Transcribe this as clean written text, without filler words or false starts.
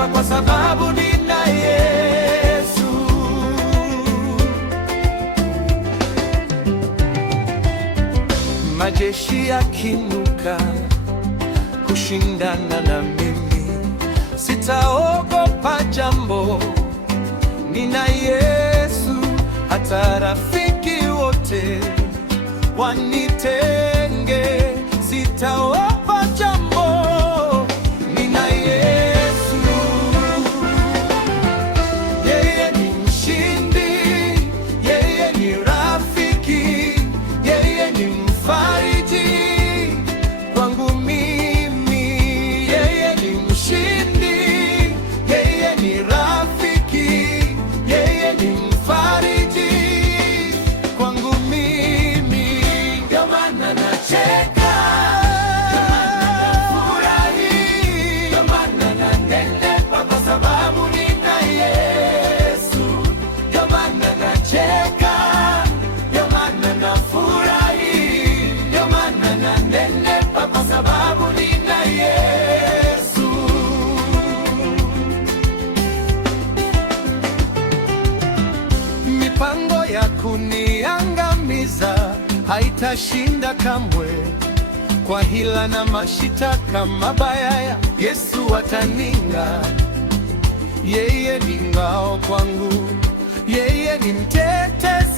nanenepa kwa sababu nina Yesu. Majeshi yakiinuka kushindana na mimi, sitaogopa jambo, nina Yesu. Hata rafiki wote wanitenge, sitaogopa jambo, nina Yesu. Yeye ni mshindi, yeye ni rafiki, yeye ni mfariji kwangu mimi. Yeye ni mshindi, yeye ni rafiki, yeye ni mfariji kwangu mimi. Ndio maana nacheka, ndio maana nafurahi, ndio maana nanenepa kwa sababu nina Yesu. Ndio maana nacheka, ndio maana nafurahi, ndio maana nanenepa kwa sababu nina Yesu. Mipango ya kuniangamiza haitashinda kamwe. Kwa hila na mashitaka mabaya, Yesu ataninga. Yeye ni ngao kwangu, yeye ni mtetezi